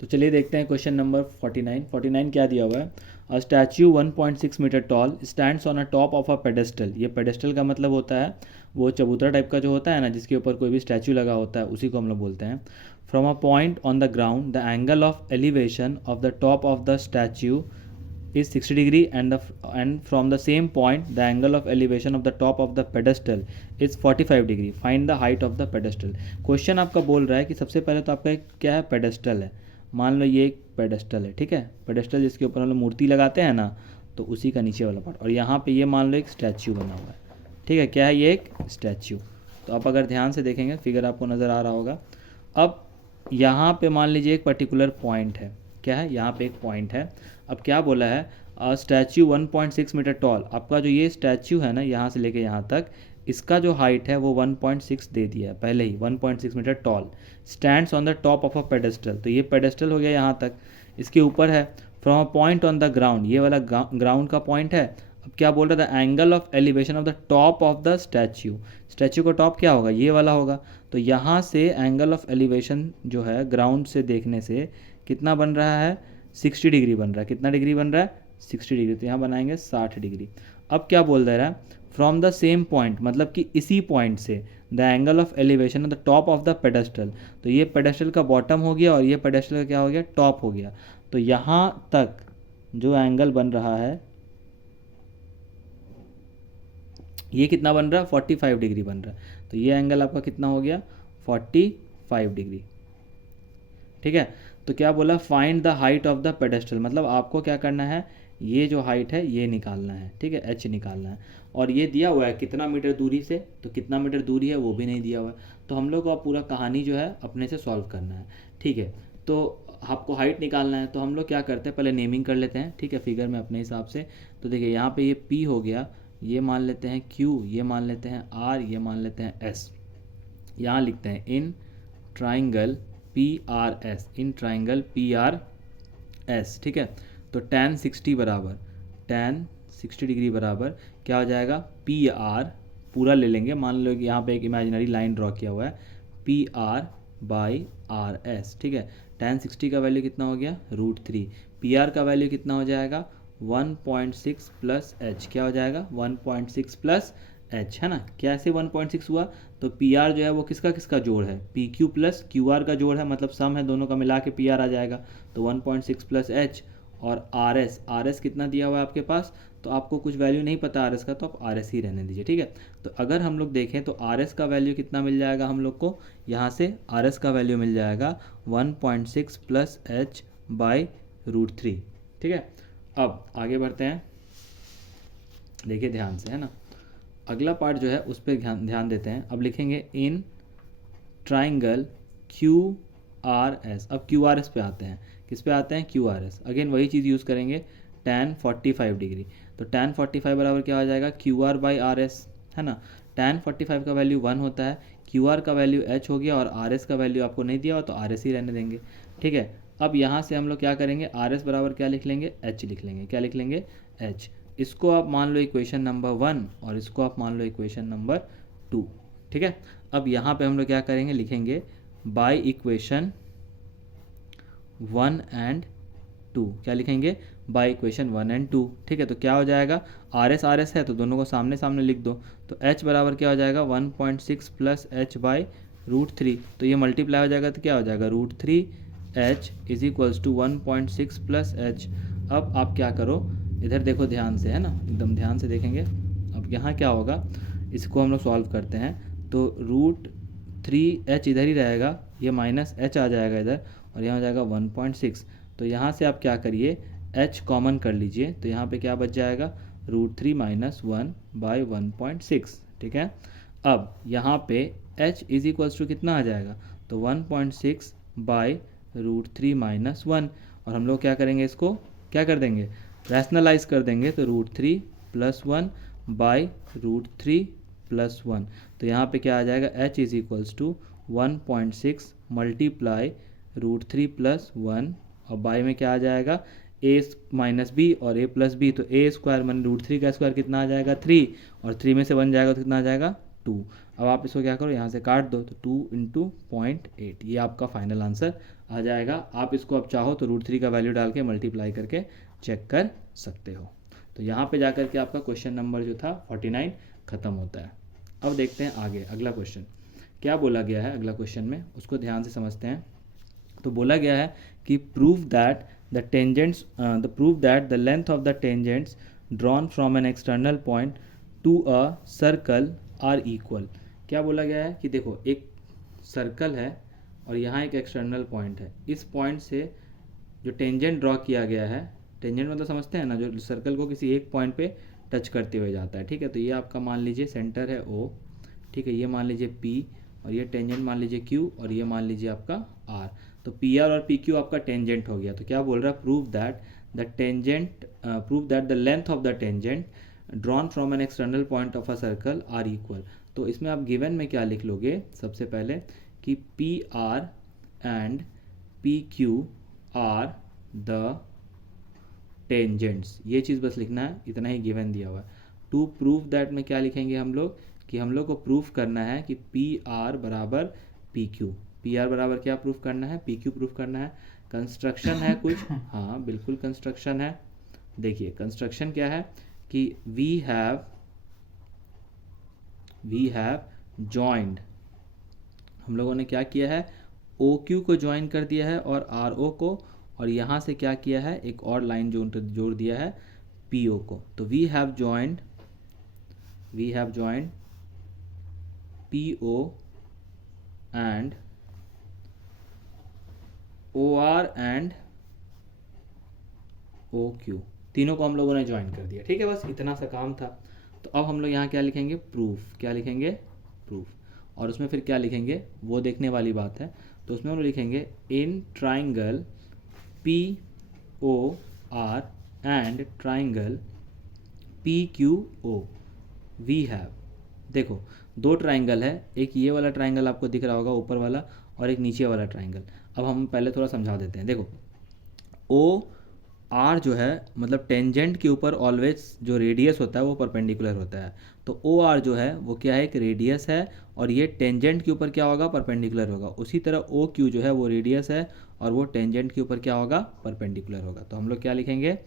तो चलिए देखते हैं क्वेश्चन नंबर 49 क्या दिया हुआ है। A statue 1.6 metre tall stands on a top of a pedestal. ये पेडेस्टल का मतलब होता है वो चबूतरा टाइप का जो होता है ना, जिसके ऊपर कोई भी स्टैचू लगा होता है, उसी को हम लोग बोलते हैं। From a point on the ground the angle of elevation of the top of the statue is 60 degree and from the same point the angle of elevation of the top of the pedestal is 45 degree. Find the height of the pedestal. Question आपका बोल रहा है कि सबसे पहले तो आपका क्या है, पेडेस्टल है। मान लो ये एक पेडेस्टल है, ठीक है, पेडेस्टल जिसके ऊपर हम लोग मूर्ति लगाते हैं ना, तो उसी का नीचे वाला पार्ट। और यहाँ पे ये मान लो एक स्टैच्यू बना हुआ है, ठीक है, क्या है ये, एक स्टैच्यू। तो आप अगर ध्यान से देखेंगे फिगर आपको नज़र आ रहा होगा। अब यहाँ पे मान लीजिए एक पर्टिकुलर पॉइंट है, क्या है, यहाँ पे एक पॉइंट है। अब क्या बोला है, स्टैच्यू 1.6 मीटर टॉल। आपका जो ये स्टैच्यू है ना, यहाँ से लेके यहाँ तक, इसका जो हाइट है वो 1.6 दे दिया है पहले ही, 1.6 metre tall. Stands on the top of a pedestal, तो ये पेडेस्टल हो गया यहाँ तक, इसके ऊपर है। From a point on the ground, ये वाला ग्राउंड का पॉइंट है। अब क्या बोल रहा था, angle of elevation of the top of the statue. Statue का टॉप क्या होगा, ये वाला होगा। तो यहाँ से एंगल ऑफ एलिवेशन जो है ग्राउंड से देखने से कितना बन रहा है, 60 डिग्री बन रहा है। कितना डिग्री बन रहा है, 60 डिग्री। तो यहाँ बनाएंगे 60 डिग्री। अब क्या बोल दे रहा है, फ्रॉम द सेम पॉइंट, मतलब कि इसी पॉइंट से the angle of elevation of the top of the pedestal. तो ये पेडेस्टल का बॉटम हो गया और ये पेडेस्टल का क्या हो गया, टॉप हो गया। तो यहाँ तक जो एंगल बन रहा है ये कितना बन रहा है, 45 डिग्री बन रहा है। तो ये एंगल आपका कितना हो गया, 45 डिग्री, ठीक है। तो क्या बोला, find the height of the pedestal, मतलब आपको क्या करना है, ये जो हाइट है ये निकालना है, ठीक है, एच निकालना है। और ये दिया हुआ है कितना मीटर दूरी से, तो कितना मीटर दूरी है वो भी नहीं दिया हुआ है। तो हम लोग को अब पूरा कहानी जो है अपने से सॉल्व करना है, ठीक है। तो आपको हाइट निकालना है, तो हम लोग क्या करते हैं, पहले नेमिंग कर लेते हैं, ठीक है, फिगर में अपने हिसाब से। तो देखिए यहाँ पे ये P हो गया, ये मान लेते हैं Q, ये मान लेते हैं R, ये मान लेते हैं S। यहाँ लिखते हैं in triangle PRS, in triangle PRS, ठीक है। तो tan 60 बराबर, tan 60 डिग्री बराबर क्या हो जाएगा, PR पूरा ले लेंगे, मान लो कि यहाँ पे एक इमेजिनरी लाइन ड्रॉ किया हुआ है, PR/RS, ठीक है। tan 60 का वैल्यू कितना हो गया, √3। PR का वैल्यू कितना हो जाएगा, 1.6 प्लस एच, क्या हो जाएगा, 1.6 प्लस एच, है ना। कैसे 1.6 हुआ, तो पी आर जो है वो किसका किसका जोड़ है, P Q plus Q R का जोड़ है, मतलब सम है, दोनों का मिला के पी आर आ जाएगा। तो 1.6 प्लस एच और आर एस कितना दिया हुआ है आपके पास, तो आपको कुछ वैल्यू नहीं पता आर एस का, तो आप आर एस ही रहने दीजिए, ठीक है। तो अगर हम लोग देखें तो आर एस का वैल्यू कितना मिल जाएगा हम लोग को, यहाँ से आर एस का वैल्यू मिल जाएगा 1.6 प्लस एच बाई √3, ठीक है। अब आगे बढ़ते हैं, देखिए ध्यान से, है ना। अगला पार्ट जो है उस पर ध्यान देते हैं। अब लिखेंगे इन ट्राइंगल QRS। अब QRS पे आते हैं, किस पे आते हैं, QRS। अगेन वही चीज़ यूज़ करेंगे, tan 45 डिग्री। तो tan 45 बराबर क्या हो जाएगा, QR/RS, है ना। tan 45 का वैल्यू 1 होता है, QR का वैल्यू H हो गया और RS का वैल्यू आपको नहीं दिया हो तो RS ही रहने देंगे, ठीक है। अब यहाँ से हम लोग क्या करेंगे, RS बराबर क्या लिख लेंगे, H लिख लेंगे, क्या लिख लेंगे, H। इसको आप मान लो इक्वेशन नंबर 1 और इसको आप मान लो इक्वेशन नंबर 2, ठीक है। अब यहाँ पे हम लोग क्या करेंगे, लिखेंगे बाय इक्वेशन 1 एंड 2, क्या लिखेंगे, बाय इक्वेशन 1 एंड 2, ठीक है। तो क्या हो जाएगा, आर एस है तो दोनों को सामने सामने लिख दो। तो H बराबर क्या हो जाएगा, 1.6 प्लस एच बाई √3। तो ये मल्टीप्लाई हो जाएगा तो क्या हो जाएगा, √3H is equals to 1.6 plus H. अब आप क्या करो, इधर देखो ध्यान से, है ना, एकदम ध्यान से देखेंगे। अब यहाँ क्या होगा, इसको हम लोग सॉल्व करते हैं। तो √3H इधर ही रहेगा, ये माइनस H आ जाएगा इधर और यहाँ हो जाएगा 1.6। तो यहाँ से आप क्या करिए, H कॉमन कर लीजिए, तो यहाँ पे क्या बच जाएगा, √3 माइनस 1 बाई 1.6, ठीक है। अब यहाँ पे H इज इक्वल्स टू कितना आ जाएगा, तो 1.6 बाई √3 माइनस 1। और हम लोग क्या करेंगे, इसको क्या कर देंगे, रैशनलाइज कर देंगे। तो √3 प्लस 1 बाई √3 प्लस 1। तो यहाँ पे क्या आ जाएगा, H is equals to 1.6 multiply √3 plus 1 और बाई में क्या आ जाएगा, a माइनस बी और a प्लस बी। तो a स्क्वायर मन √3 का स्क्वायर कितना आ जाएगा, 3, और 3 में से 1 जाएगा तो कितना आ जाएगा, 2। अब आप इसको क्या करो, यहाँ से काट दो, तो 2 × 0.8, ये आपका फाइनल आंसर आ जाएगा। आप इसको अब चाहो तो √3 का वैल्यू डाल के मल्टीप्लाई करके चेक कर सकते हो। तो यहाँ पे जाकर के आपका क्वेश्चन नंबर जो था 49 ख़त्म होता है। अब देखते हैं आगे अगला क्वेश्चन क्या बोला गया है। अगला क्वेश्चन में उसको ध्यान से समझते हैं। तो बोला गया है कि prove that the length of the tangents drawn from an external point to a circle are equal. क्या बोला गया है कि देखो एक सर्कल है और यहाँ एक एक्सटर्नल पॉइंट है। इस पॉइंट से जो टेंजेंट ड्रॉ किया गया है, टेंजेंट मतलब समझते हैं ना, जो सर्कल को किसी एक पॉइंट पे टच करते हुए जाता है, ठीक है। तो ये आपका मान लीजिए सेंटर है O, ठीक है, ये मान लीजिए P और ये टेंजेंट मान लीजिए Q और ये मान लीजिए आपका R। तो PR और PQ आपका टेंजेंट हो गया। तो क्या बोल रहा है, prove that the length of the tangent drawn from an external point of a circle are equal. तो इसमें आप गिवन में क्या लिख लोगे, सबसे पहले कि PR and PQ are the tangents, ये चीज़ बस लिखना है, इतना ही गिवन दिया हुआ है। टू प्रूव दैट में क्या लिखेंगे हम लोग कि हम लोग को प्रूफ करना है कि PR बराबर PQ। PR बराबर क्या प्रूफ करना है, PQ प्रूफ करना है। कंस्ट्रक्शन है कुछ, हाँ बिल्कुल कंस्ट्रक्शन है। देखिए कंस्ट्रक्शन क्या है कि वी हैव जॉइंड, हम लोगों ने क्या किया है, OQ को ज्वाइन कर दिया है और RO को, और यहाँ से क्या किया है, एक और लाइन जोड़ दिया है PO को। तो we have joined PO and OR and OQ, तीनों को हम लोगों ने ज्वाइन कर दिया, ठीक है। बस इतना सा काम था। तो अब हम लोग यहाँ क्या लिखेंगे, प्रूफ। क्या लिखेंगे, प्रूफ। और उसमें फिर क्या लिखेंगे वो देखने वाली बात है। तो उसमें हम लोग लिखेंगे in triangle POR and triangle PQO we have. देखो दो ट्राइंगल है, एक ये वाला ट्राइंगल आपको दिख रहा होगा ऊपर वाला और एक नीचे वाला ट्राइंगल। अब हम पहले थोड़ा समझा देते हैं। देखो OR जो है मतलब टेंजेंट के ऊपर ऑलवेज जो रेडियस होता है वो परपेंडिकुलर होता है। तो OR जो है वो क्या है, एक रेडियस है और ये टेंजेंट के ऊपर क्या होगा, परपेंडिकुलर होगा। उसी तरह OQ जो है वो रेडियस है और वो टेंजेंट के ऊपर क्या होगा, परपेंडिकुलर होगा। तो हम लोग क्या लिखेंगे,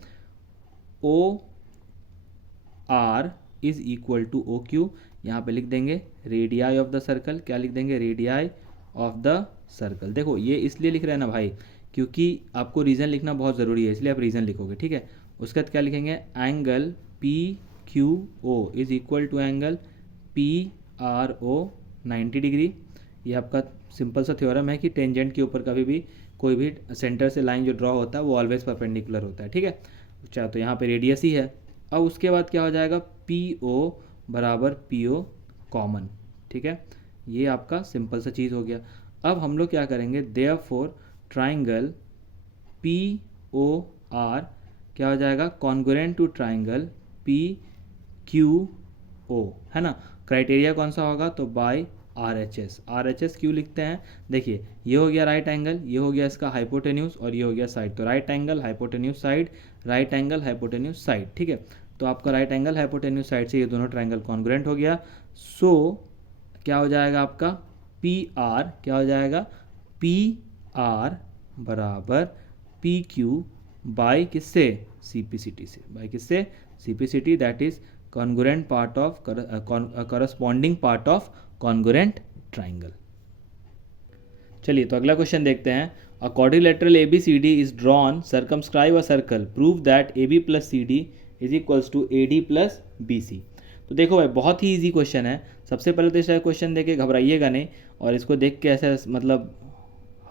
OR is equal to OQ। यहाँ पे लिख देंगे रेडियाई ऑफ द सर्कल। क्या लिख देंगे, रेडियाई ऑफ द सर्कल। देखो ये इसलिए लिख रहे हैं ना भाई क्योंकि आपको रीज़न लिखना बहुत ज़रूरी है, इसलिए आप रीज़न लिखोगे, ठीक है। उसके बाद क्या लिखेंगे, angle PQO is equal to angle PRO 90 degree. ये आपका सिंपल सा थ्योरम है कि टेंजेंट के ऊपर कभी भी कोई भी सेंटर से लाइन जो ड्रॉ होता है वो ऑलवेज परपेंडिकुलर होता है, ठीक है। अच्छा तो यहाँ पे रेडियस ही है। अब उसके बाद क्या हो जाएगा, PO बराबर PO कॉमन, ठीक है। ये आपका सिंपल सा चीज़ हो गया। अब हम लोग क्या करेंगे, देयरफॉर ट्राइंगल POR क्या हो जाएगा, कॉन्ग्रुएंट टू ट्राइंगल PQO, है ना। क्राइटेरिया कौन सा होगा, तो बाय RHS क्यों लिखते हैं, देखिए ये हो गया राइट एंगल, ये हो गया इसका हाइपोटेन्यूज और ये हो गया साइड। तो right angle hypotenuse side, right angle hypotenuse side, ठीक है। तो आपका राइट एंगल हाइपोटेन्यूज साइड से ये दोनों ट्राइंगल कॉन्ग्रुएंट हो गया। सो क्या हो जाएगा आपका PR, क्या हो जाएगा, PR बराबर PQ बाई किससे, CPCT से, बाई किससे, CPCT, that is congruent part of corresponding part of congruent triangle. चलिए तो अगला क्वेश्चन देखते हैं। A quadrilateral ABCD is drawn, circumscribe a circle, prove that AB plus CD is equals to AD plus BC। तो देखो भाई बहुत ही easy question है। सबसे पहले तो इस क्वेश्चन देख के घबराइएगा नहीं और इसको देख के ऐसे मतलब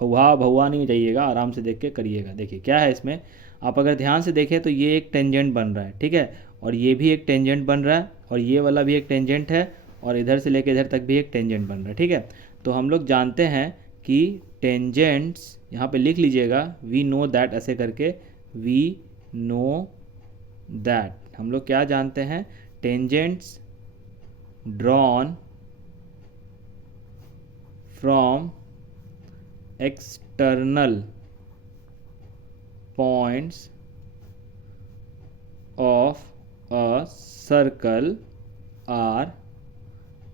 हुआ भहुआ नहीं जाइएगा, आराम से देख के करिएगा। देखिए क्या है इसमें, आप अगर ध्यान से देखें तो ये एक टेंजेंट बन रहा है, ठीक है, और ये भी एक टेंजेंट बन रहा है और ये वाला भी एक टेंजेंट है और इधर से लेके इधर तक भी एक टेंजेंट बन रहा है, ठीक है। तो हम लोग जानते हैं कि टेंजेंट्स, यहाँ पे लिख लीजिएगा वी नो दैट, ऐसे करके वी नो दैट, हम लोग क्या जानते हैं, tangents drawn from external points of a circle are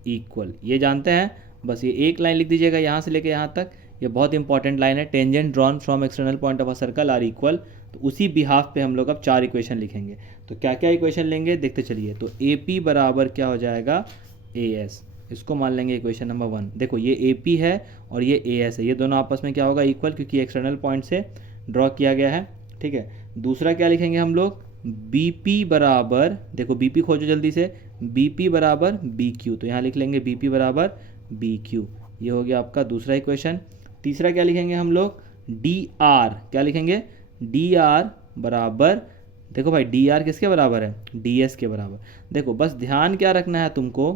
equal, ये जानते हैं। बस ये एक लाइन लिख दीजिएगा यहाँ से लेके यहाँ तक ये बहुत इंपॉर्टेंट लाइन है, tangent drawn from external point of a circle are equal. तो उसी बिहाफ पे हम लोग अब 4 इक्वेशन लिखेंगे। तो क्या क्या इक्वेशन लेंगे देखते चलिए। तो ए पी बराबर क्या हो जाएगा, ए एस, इसको मान लेंगे इक्वेशन नंबर 1। देखो ये ए पी है और ये ए एस है, ये दोनों आपस में क्या होगा, इक्वल, क्योंकि एक्सटर्नल पॉइंट से ड्रॉ किया गया है। ठीक है, दूसरा क्या लिखेंगे हम लोग, बी पी बराबर, देखो बी पी खोजो जल्दी से, बी पी बराबर बी क्यू, तो यहाँ लिख लेंगे बी पी बराबर बी क्यू, ये हो गया आपका दूसरा इक्वेशन। तीसरा क्या लिखेंगे हम लोग, डी आर, क्या लिखेंगे, डी आर बराबर, देखो भाई डी आर किसके बराबर है, डी एस के बराबर। देखो बस ध्यान क्या रखना है तुमको,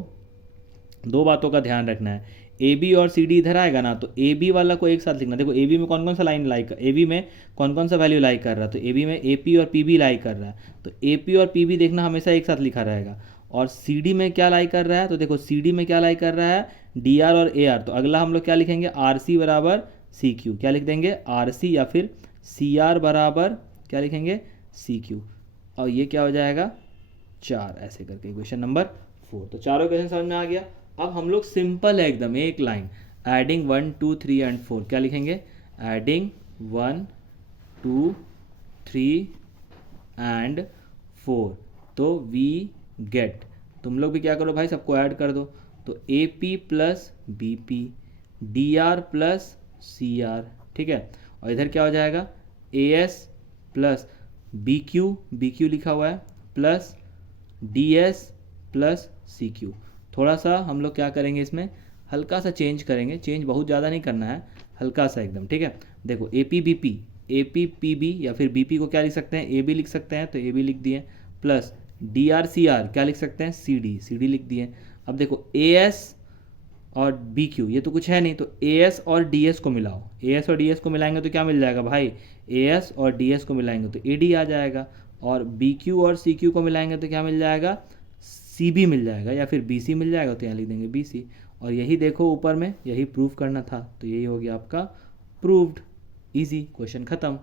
2 बातों का ध्यान रखना है। ए बी और सी डी इधर आएगा ना, तो ए बी वाला को एक साथ लिखना। देखो ए बी में कौन कौन सा लाइन लाइक, ए बी में कौन कौन सा वैल्यू लाइक कर रहा है, तो ए बी में ए पी और पी बी लाइक कर रहा है, तो ए पी और पी बी देखना हमेशा एक साथ लिखा रहेगा। और सी डी में क्या लाइक कर रहा है, तो देखो सी डी में क्या लाइक कर रहा है, डी आर और ए आर। तो अगला हम लोग क्या लिखेंगे, आर सी बराबर सी क्यू, क्या लिख देंगे, आर सी या फिर सी आर बराबर क्या लिखेंगे, सी क्यू, और ये क्या हो जाएगा 4, ऐसे करके इक्वेशन नंबर 4। तो चारों इक्वेशन समझ में आ गया। अब हम लोग सिंपल है एकदम, एक लाइन, एडिंग 1 2 3 एंड 4, क्या लिखेंगे, एडिंग 1 2 3 एंड 4, तो वी गेट, तुम लोग भी क्या करो भाई, सबको ऐड कर दो। तो A P plus B P, D R plus C R, ठीक है, और इधर क्या हो जाएगा, A S plus B Q लिखा हुआ है, plus D S plus C Q. थोड़ा सा हम लोग क्या करेंगे, इसमें हल्का सा चेंज करेंगे, चेंज बहुत ज़्यादा नहीं करना है, हल्का सा एकदम, ठीक है। देखो A P B P, A P P B या फिर बी पी को क्या लिख सकते हैं, ए बी लिख सकते हैं, तो ए बी लिख दिए, plus D R C R क्या लिख सकते हैं, सी डी लिख दिए। अब देखो ए एस और बी क्यू, ये तो कुछ है नहीं, तो ए एस और डी एस को मिलाओ, ए एस और डी एस को मिलाएंगे तो क्या मिल जाएगा भाई, ए एस और डी एस को मिलाएंगे तो ए डी आ जाएगा, और बी क्यू और सी क्यू को मिलाएंगे तो क्या मिल जाएगा, सी बी मिल जाएगा, या फिर बी सी मिल जाएगा, तो यहाँ लिख देंगे बी सी। और यही देखो ऊपर में, यही प्रूव करना था, तो यही हो गया आपका प्रूव्ड, इजी, क्वेश्चन खत्म।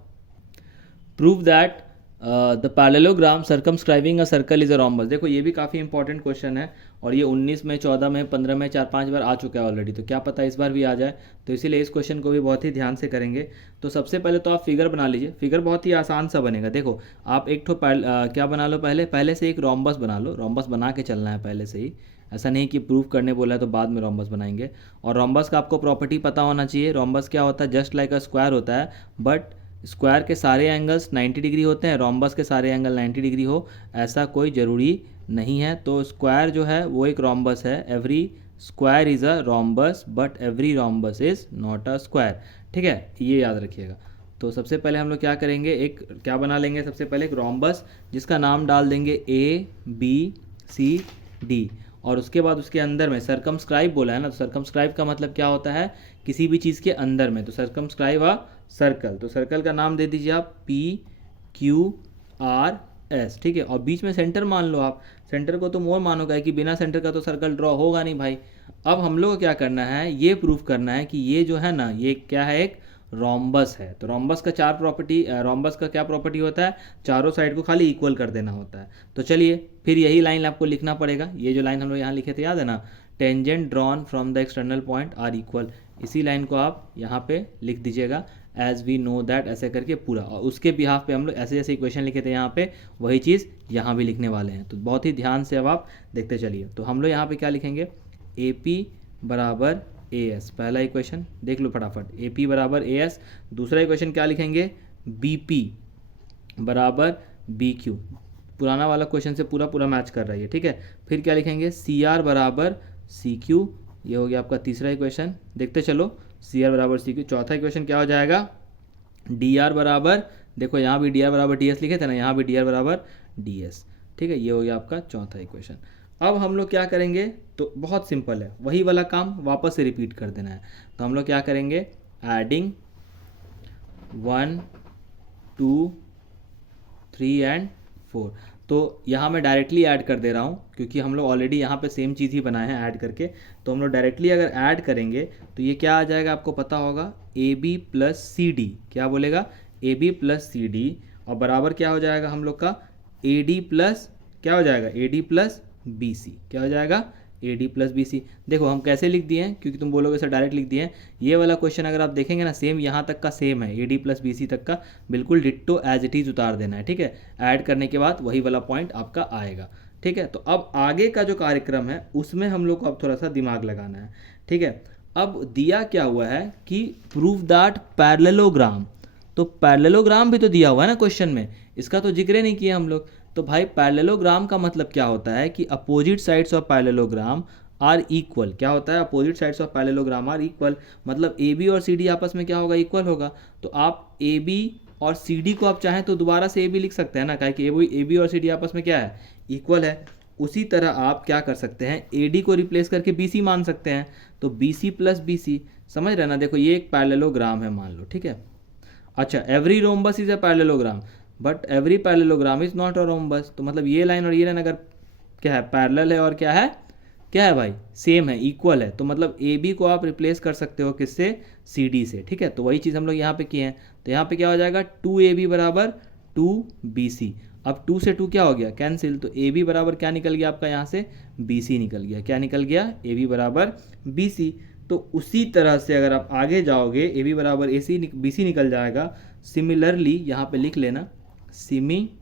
Prove that the parallelogram circumscribing a circle is a rhombus. देखो ये भी काफ़ी इंपॉर्टेंट क्वेश्चन है, और ये 19 में 14 में 15 में 4-5 बार आ चुका है ऑलरेडी, तो क्या पता इस बार भी आ जाए, तो इसीलिए इस क्वेश्चन को भी बहुत ही ध्यान से करेंगे। तो सबसे पहले तो आप फिगर बना लीजिए, फिगर बहुत ही आसान सा बनेगा। देखो आप एक क्या बना लो, पहले से एक रोम्बस बना लो, रोम्बस बना के चलना है पहले से ही, ऐसा नहीं कि प्रूफ करने बोला है तो बाद में रोम्बस बनाएंगे। और रोम्बस का आपको प्रॉपर्टी पता होना चाहिए, रोम्बस क्या होता है, जस्ट लाइक अ स्क्वायर होता है, बट स्क्वायर के सारे एंगल्स 90 डिग्री होते हैं, रोम्बस के सारे एंगल 90 डिग्री हो, ऐसा कोई ज़रूरी नहीं है। तो स्क्वायर जो है वो एक रोम्बस है, every square is a rhombus but every rhombus is not a square, ठीक है, ये याद रखिएगा। तो सबसे पहले हम लोग क्या करेंगे, एक क्या बना लेंगे, सबसे पहले एक रोम्बस जिसका नाम डाल देंगे ए बी सी डी, और उसके बाद उसके अंदर में सर्कमस्क्राइब बोला है ना, तो सर्कमस्क्राइब का मतलब क्या होता है, किसी भी चीज़ के अंदर में, तो सर्कमस्क्राइब अ सर्कल, तो सर्कल का नाम दे दीजिए आप पी क्यू आर एस, ठीक है, और बीच में सेंटर मान लो आप, सेंटर को तो मोर मानोगा कि बिना सेंटर का तो सर्कल ड्रॉ होगा नहीं भाई। अब हम लोग को क्या करना है, ये प्रूफ करना है कि ये जो है ना, ये क्या है, एक रोम्बस है। तो रोम्बस का रोम्बस का क्या प्रॉपर्टी होता है, चारों साइड को खाली इक्वल कर देना होता है। तो चलिए फिर यही लाइन आपको लिखना पड़ेगा, ये जो लाइन हम लोग यहाँ लिखे थे याद है ना, tangent drawn from the external point are equal, इसी लाइन को आप यहाँ पे लिख दीजिएगा, एज वी नो दैट, ऐसे करके पूरा, और उसके बिहाफ पे हम लोग ऐसे जैसे इक्वेशन लिखे थे यहाँ पे, वही चीज़ यहाँ भी लिखने वाले हैं। तो बहुत ही ध्यान से अब आप देखते चलिए। तो हम लोग यहाँ पे क्या लिखेंगे, ए पी बराबर ए एस, पहला इक्वेशन देख लो फटाफट, ए पी बराबर ए एस। दूसरा इक्वेशन क्या लिखेंगे, बी पी बराबर बी क्यू, पुराना वाला क्वेश्चन से पूरा मैच कर रही है, ठीक है। फिर क्या लिखेंगे, सी आर बराबर सी क्यू, ये हो गया आपका तीसरा इक्वेशन, देखते चलो, सी आर बराबर सी क्यू। चौथा इक्वेशन क्या हो जाएगा, डी आर बराबर, देखो यहाँ भी डी आर बराबर डी एस लिखे थे ना, यहाँ भी डी आर बराबर डी एस, ठीक है, ये हो गया आपका चौथा इक्वेशन। अब हम लोग क्या करेंगे, तो बहुत सिंपल है, वही वाला काम वापस से रिपीट कर देना है। तो हम लोग क्या करेंगे, एडिंग 1 2 3 एंड 4, तो यहाँ मैं डायरेक्टली ऐड कर दे रहा हूँ, क्योंकि हम लोग ऑलरेडी यहाँ पे सेम चीज़ ही बनाए हैं ऐड करके। तो हम लोग डायरेक्टली अगर ऐड करेंगे तो ये क्या आ जाएगा, आपको पता होगा, A B plus C D, क्या बोलेगा, A B plus C D, और बराबर क्या हो जाएगा हम लोग का, ए डी प्लस क्या हो जाएगा, A D plus B C, क्या हो जाएगा, A D plus B C. देखो हम कैसे लिख दिए हैं, क्योंकि तुम बोलोगे सर डायरेक्ट लिख दिए हैं। ये वाला क्वेश्चन अगर आप देखेंगे ना, सेम यहाँ तक का सेम है, A D plus B C तक का बिल्कुल डिट्टो एज इट इज़ उतार देना है, ठीक है। ऐड करने के बाद वही वाला पॉइंट आपका आएगा, ठीक है। तो अब आगे का जो कार्यक्रम है उसमें हम लोग को अब थोड़ा सा दिमाग लगाना है, ठीक है। अब दिया क्या हुआ है कि प्रूव दैट पैरेललोग्राम, तो पैरेललोग्राम भी तो दिया हुआ है ना क्वेश्चन में, इसका तो जिक्र नहीं किया हम लोग। तो भाई पैरेललोग्राम का मतलब क्या होता है कि opposite sides of parallelogram are equal. क्या होता है opposite sides of parallelogram are equal, मतलब ए बी और सी डी आपस में क्या होगा, इक्वल होगा। तो आप ए बी और सी डी को आप चाहें तो दोबारा से ए बी लिख सकते हैं ना, काहे कि ए बी और सी डी आपस में क्या है, इक्वल है। उसी तरह आप क्या कर सकते हैं, ए डी को रिप्लेस करके बी सी मान सकते हैं, तो B C plus B C, समझ रहे ना। देखो ये एक पैरेललोग्राम है मान लो, ठीक है। अच्छा, every rhombus is a parallelogram but every parallelogram is not a rhombus. तो मतलब ये लाइन और ये लाइन अगर क्या है, पैरेलल है और क्या है भाई, सेम है, इक्वल है, तो मतलब ए बी को आप रिप्लेस कर सकते हो किससे, सी डी से, ठीक है। तो वही चीज़ हम लोग यहाँ पे किए हैं। तो यहाँ पे क्या हो जाएगा, 2ab बराबर 2bc। अब 2 से 2 क्या हो गया, कैंसिल। तो ए बी बराबर क्या निकल गया आपका यहाँ से, बी सी निकल गया। क्या निकल गया, ए बी बराबर बी सी। तो उसी तरह से अगर आप आगे जाओगे, ए बी बराबर ए सी बी सी निकल जाएगा। सिमिलरली यहाँ पे लिख लेना, सिमिलरली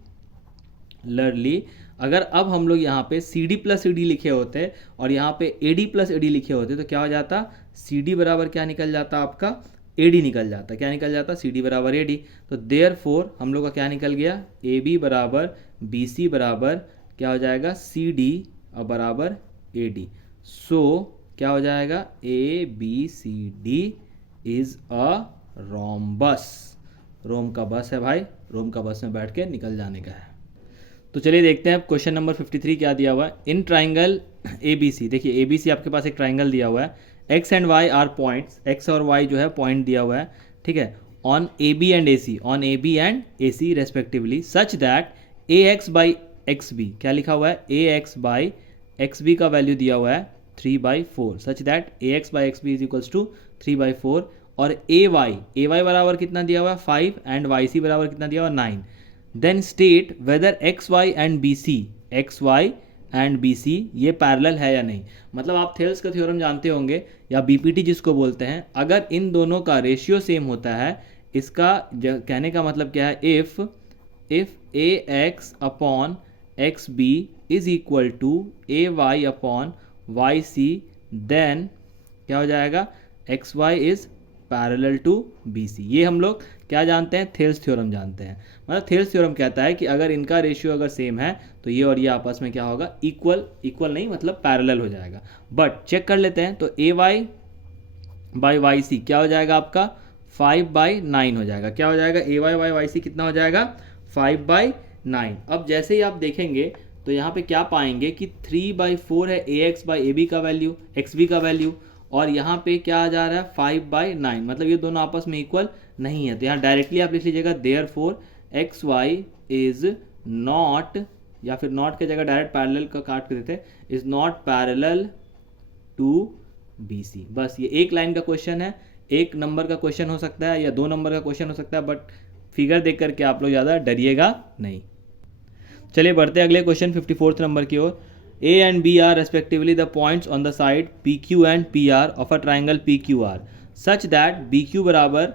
अगर अब हम लोग यहाँ पे C D plus C D लिखे होते और यहाँ पे A D plus A D लिखे होते, तो क्या हो जाता, सी डी बराबर क्या निकल जाता आपका, ए डी निकल जाता। क्या निकल जाता, सी डी बराबर ए डी। तो देयरफॉर हम लोग का क्या निकल गया, ए बी बराबर बी सी बराबर क्या हो जाएगा, सी डी बराबर ए डी। सो क्या हो जाएगा, A B C D is a rhombus. रोम का बस है भाई, रोम का बस में बैठ के निकल जाने का है। तो चलिए देखते हैं क्वेश्चन नंबर 53 क्या दिया हुआ है। इन ट्राइंगल ए बी सी, देखिए ए बी सी आपके पास एक ट्राइंगल दिया हुआ है, X and Y are points, X और वाई जो है पॉइंट दिया हुआ है, ठीक है। On A B and A C, on A B and A C respectively, such that A X by X B, क्या लिखा हुआ है, A X by X B का वैल्यू दिया हुआ है 3/4, such that A X by X B is equals to 3/4। और ए Y बराबर कितना दिया हुआ है 5 एंड वाई सी बराबर कितना दिया हुआ है 9। Then state whether X Y and B C, X Y and B C ये पैरेलल है या नहीं। मतलब आप थेल्स का थ्योरम जानते होंगे या बीपीटी जिसको बोलते हैं, अगर इन दोनों का रेशियो सेम होता है, इसका कहने का मतलब क्या है, if A X upon X B is equal to A Y upon Y C, then क्या हो जाएगा, X Y is parallel to B C. ये हम लोग क्या जानते हैं, थेल्स थ्योरम जानते हैं। मतलब थेल्स थ्योरम कहता है कि अगर इनका रेशियो अगर सेम है तो ये और ये आपस में क्या होगा, इक्वल नहीं मतलब पैरेलल हो जाएगा। बट चेक कर लेते हैं, तो ए वाई बाई वाई सी क्या हो जाएगा आपका 5/9 हो जाएगा। क्या हो जाएगा, ए वाई बाई वाई सी कितना हो जाएगा 5/9। अब जैसे ही आप देखेंगे तो यहाँ पे क्या पाएंगे कि 3/4 है A X by A B का वैल्यू, एक्स बी का वैल्यू, और यहाँ पे क्या आ जा रहा है 5/9, मतलब ये दोनों आपस में इक्वल नहीं है। तो यहाँ डायरेक्टली आप लिख लीजिएगा therefore X Y is not, या फिर नॉट के जगह डायरेक्ट पैरेलल का काट के देते, is not parallel to B C. बस ये एक लाइन का क्वेश्चन है, एक नंबर का क्वेश्चन हो सकता है या 2 नंबर का क्वेश्चन हो सकता है, बट फिगर देख करके आप लोग ज़्यादा डरिएगा नहीं। चलिए बढ़ते हैं अगले क्वेश्चन 54 नंबर की ओर। A and B are respectively the points on the side PQ and PR of a triangle PQR such that PQ बराबर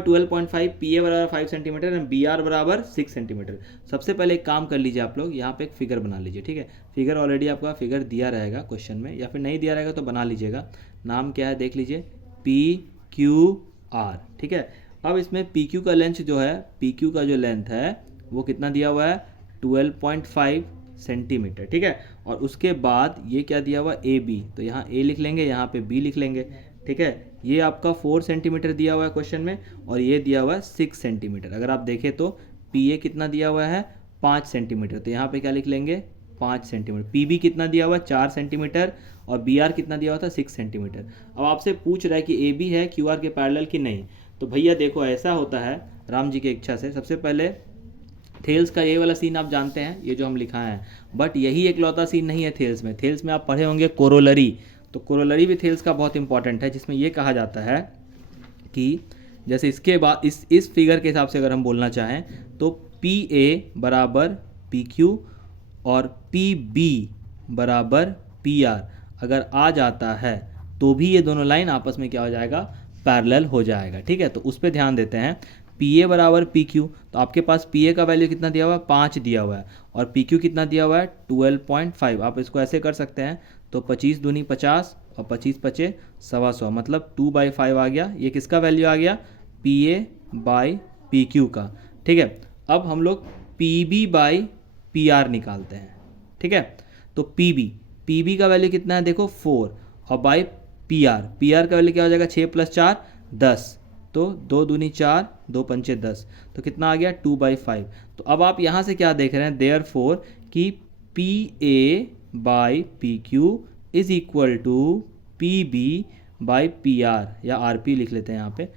12.5, PA बराबर 5 सेंटीमीटर एंड BR बराबर 6 सेंटीमीटर। सबसे पहले एक काम कर लीजिए आप लोग, यहाँ पे एक फिगर बना लीजिए, ठीक है। फिगर ऑलरेडी आपका फिगर दिया रहेगा क्वेश्चन में, या फिर नहीं दिया रहेगा तो बना लीजिएगा। नाम क्या है देख लीजिए, PQR, ठीक है। अब इसमें PQ का लेंथ जो है, PQ का जो लेंथ है वो कितना दिया हुआ है 12.5 सेंटीमीटर, ठीक है। और उसके बाद ये क्या दिया हुआ ए बी, तो यहाँ ए लिख लेंगे, यहाँ पे बी लिख लेंगे, ठीक है। ये आपका 4 सेंटीमीटर दिया हुआ है क्वेश्चन में, और ये दिया हुआ है 6 सेंटीमीटर। अगर आप देखें तो पी ए कितना दिया हुआ है 5 सेंटीमीटर, तो यहाँ पे क्या लिख लेंगे 5 सेंटीमीटर। पी बी कितना दिया हुआ है 4 सेंटीमीटर, और बी आर कितना दिया हुआ था 6 सेंटीमीटर। अब आपसे पूछ रहा है कि ए बी है क्यू आर के पैरेलल कि नहीं। तो भैया देखो ऐसा होता है राम जी की इच्छा से, सबसे पहले थेल्स का ये वाला सीन आप जानते हैं, ये जो हम लिखा है, बट यही एक लौता सीन नहीं है थेल्स में। थेल्स में आप पढ़े होंगे कोरोलरी, तो कोरोलरी भी थेल्स का बहुत इंपॉर्टेंट है, जिसमें ये कहा जाता है कि जैसे इसके बाद इस फिगर के हिसाब से अगर हम बोलना चाहें तो पी ए बराबर पी क्यू और पी बी बराबर पी आर अगर आ जाता है तो भी ये दोनों लाइन आपस में क्या हो जाएगा, पैरेलल हो जाएगा। ठीक है, तो उस पर ध्यान देते हैं। पी ए बराबर पी क्यू, तो आपके पास पी ए का वैल्यू कितना दिया हुआ है, 5 दिया हुआ है, और पी क्यू कितना दिया हुआ है, 12.5। आप इसको ऐसे कर सकते हैं, तो 25 दूनी 50 और 25 पचे 125, मतलब 2/5 आ गया। ये किसका वैल्यू आ गया, P A by P Q का। ठीक है, अब हम लोग P B by P R निकालते हैं। ठीक है, तो पी बी का वैल्यू कितना है, देखो 4, और बाई पी आर का वैल्यू क्या हो जाएगा, 6 + 4 10, तो 2 दूनी 4 2 पंचे 10, तो कितना आ गया 2/5। तो अब आप यहाँ से क्या देख रहे हैं, देयरफॉर कि P A by P Q is equal to P B by P R, या आर पी लिख लेते हैं यहाँ पे।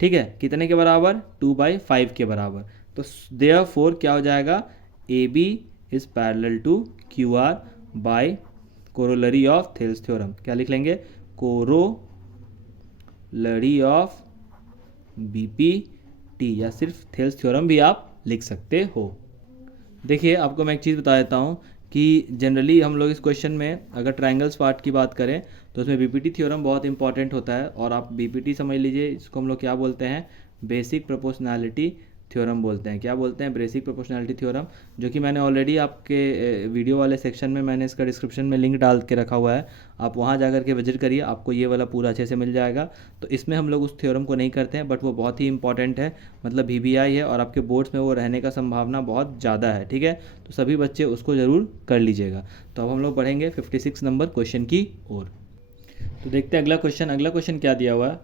ठीक है, कितने के बराबर, 2/5 के बराबर। तो देयरफॉर क्या हो जाएगा, A B is parallel to Q R by corollary of Thales theorem. क्या लिख लेंगे, कोरोलरी ऑफ बीपीटी, या सिर्फ थेल्स थ्योरम भी आप लिख सकते हो। देखिए, आपको मैं एक चीज़ बता देता हूँ कि जनरली हम लोग इस क्वेश्चन में अगर ट्रायंगल्स पार्ट की बात करें तो उसमें बीपीटी थ्योरम बहुत इंपॉर्टेंट होता है। और आप बीपीटी समझ लीजिए, इसको हम लोग क्या बोलते हैं, बेसिक प्रोपोर्शनैलिटी थ्योरम बोलते हैं। क्या बोलते हैं, बेसिक प्रोपोर्शनैलिटी थ्योरम, जो कि मैंने ऑलरेडी आपके वीडियो वाले सेक्शन में मैंने इसका डिस्क्रिप्शन में लिंक डाल के रखा हुआ है, आप वहाँ जाकर के विजिट करिए, आपको ये वाला पूरा अच्छे से मिल जाएगा। तो इसमें हम लोग उस थ्योरम को नहीं करते हैं, बट वो बहुत ही इंपॉर्टेंट है, मतलब VBI है, और आपके बोर्ड्स में वो रहने का संभावना बहुत ज़्यादा है। ठीक है, तो सभी बच्चे उसको ज़रूर कर लीजिएगा। तो अब हम लोग बढ़ेंगे 56 नंबर क्वेश्चन की ओर। तो देखते हैं अगला क्वेश्चन क्या दिया हुआ है,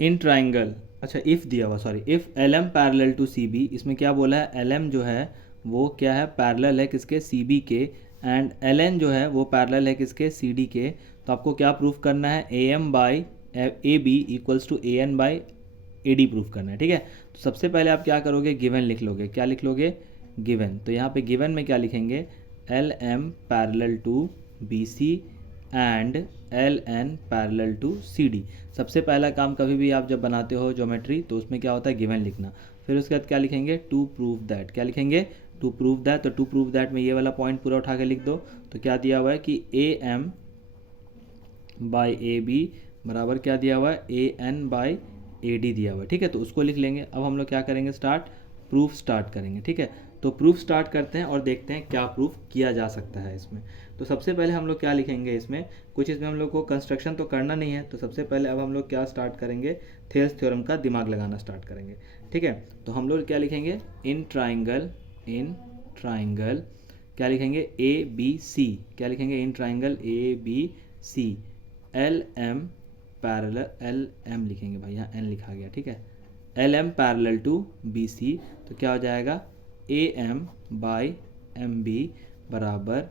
इन ट्राइंगल, अच्छा इफ़ दिया हुआ, sorry, if L M parallel to C B, इसमें क्या बोला है, एल एम जो है वो क्या है, पैरेलल है किसके, सी बी के, एंड एल एन जो है वो पैरेलल है किसके, सी डी के। तो आपको क्या प्रूफ करना है, A M by A B equals to A N by A D proof करना है। ठीक है, तो सबसे पहले आप क्या करोगे, गिवन लिख लोगे। क्या लिख लोगे, गिवन। तो यहाँ पे गिवन में क्या लिखेंगे, L M parallel to B C and L N parallel to C D. सबसे पहला काम कभी भी आप जब बनाते हो ज्योमेट्री, तो उसमें क्या होता है, गिवन लिखना। फिर उसके बाद क्या लिखेंगे, टू प्रूव दैट। क्या लिखेंगे, टू प्रूव दैट। तो टू प्रूव दैट में ये वाला पॉइंट पूरा उठा के लिख दो। तो क्या दिया हुआ है कि A M by A B बराबर क्या दिया हुआ है, A N by A D दिया हुआ है। ठीक है, तो उसको लिख लेंगे। अब हम लोग क्या करेंगे, प्रूफ स्टार्ट करेंगे। ठीक है, तो प्रूफ स्टार्ट करते हैं और देखते हैं क्या प्रूफ किया जा सकता है इसमें। तो सबसे पहले हम लोग क्या लिखेंगे, इसमें कुछ इसमें हम लोग को कंस्ट्रक्शन तो करना नहीं है। तो सबसे पहले अब हम लोग क्या स्टार्ट करेंगे, थेल्स थ्योरम का दिमाग लगाना स्टार्ट करेंगे। ठीक है, तो हम लोग क्या लिखेंगे, इन ट्राइंगल क्या लिखेंगे, ए बी सी। क्या लिखेंगे, in triangle A B C L M parallel, L M लिखेंगे भाई, यहाँ एन लिखा गया। ठीक है, L M parallel to B C, तो क्या हो जाएगा, A M by M B बराबर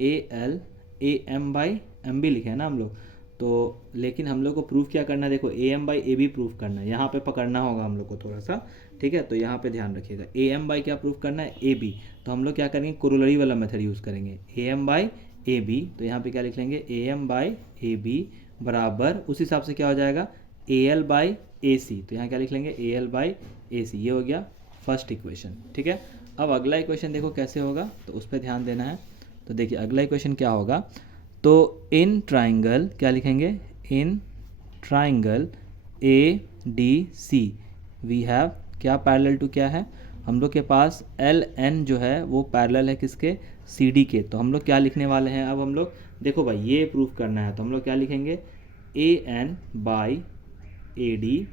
A M by M B लिखे हैं ना हम लोग। तो लेकिन हम लोग को प्रूफ क्या करना है, देखो A M by A B proof करना है, यहाँ पे पकड़ना होगा हम लोग को थोड़ा सा। ठीक है, तो यहाँ पे ध्यान रखिएगा, ए एम बाई क्या प्रूफ करना है, ए बी। तो हम लोग क्या करेंगे, कोरोलरी वाला मेथड यूज़ करेंगे, A M by A B. तो यहाँ पे क्या लिख लेंगे, A M by A B बराबर उस हिसाब से क्या हो जाएगा, ए एल बाई ए सी। तो यहाँ क्या लिख लेंगे, ए एल बाई ए सी। ये हो गया फर्स्ट इक्वेशन। ठीक है, अब अगला इक्वेशन देखो कैसे होगा, तो उस पर ध्यान देना है। तो देखिए अगला इक्वेशन क्या होगा, तो इन ट्राइंगल क्या लिखेंगे, in triangle A D C we have क्या पैरेलल टू क्या है, हम लोग के पास एल एन जो है वो पैरेलल है किसके, सी डी के। तो हम लोग क्या लिखने वाले हैं, अब हम लोग देखो भाई ये प्रूफ करना है, तो हम लोग क्या लिखेंगे, A N by A D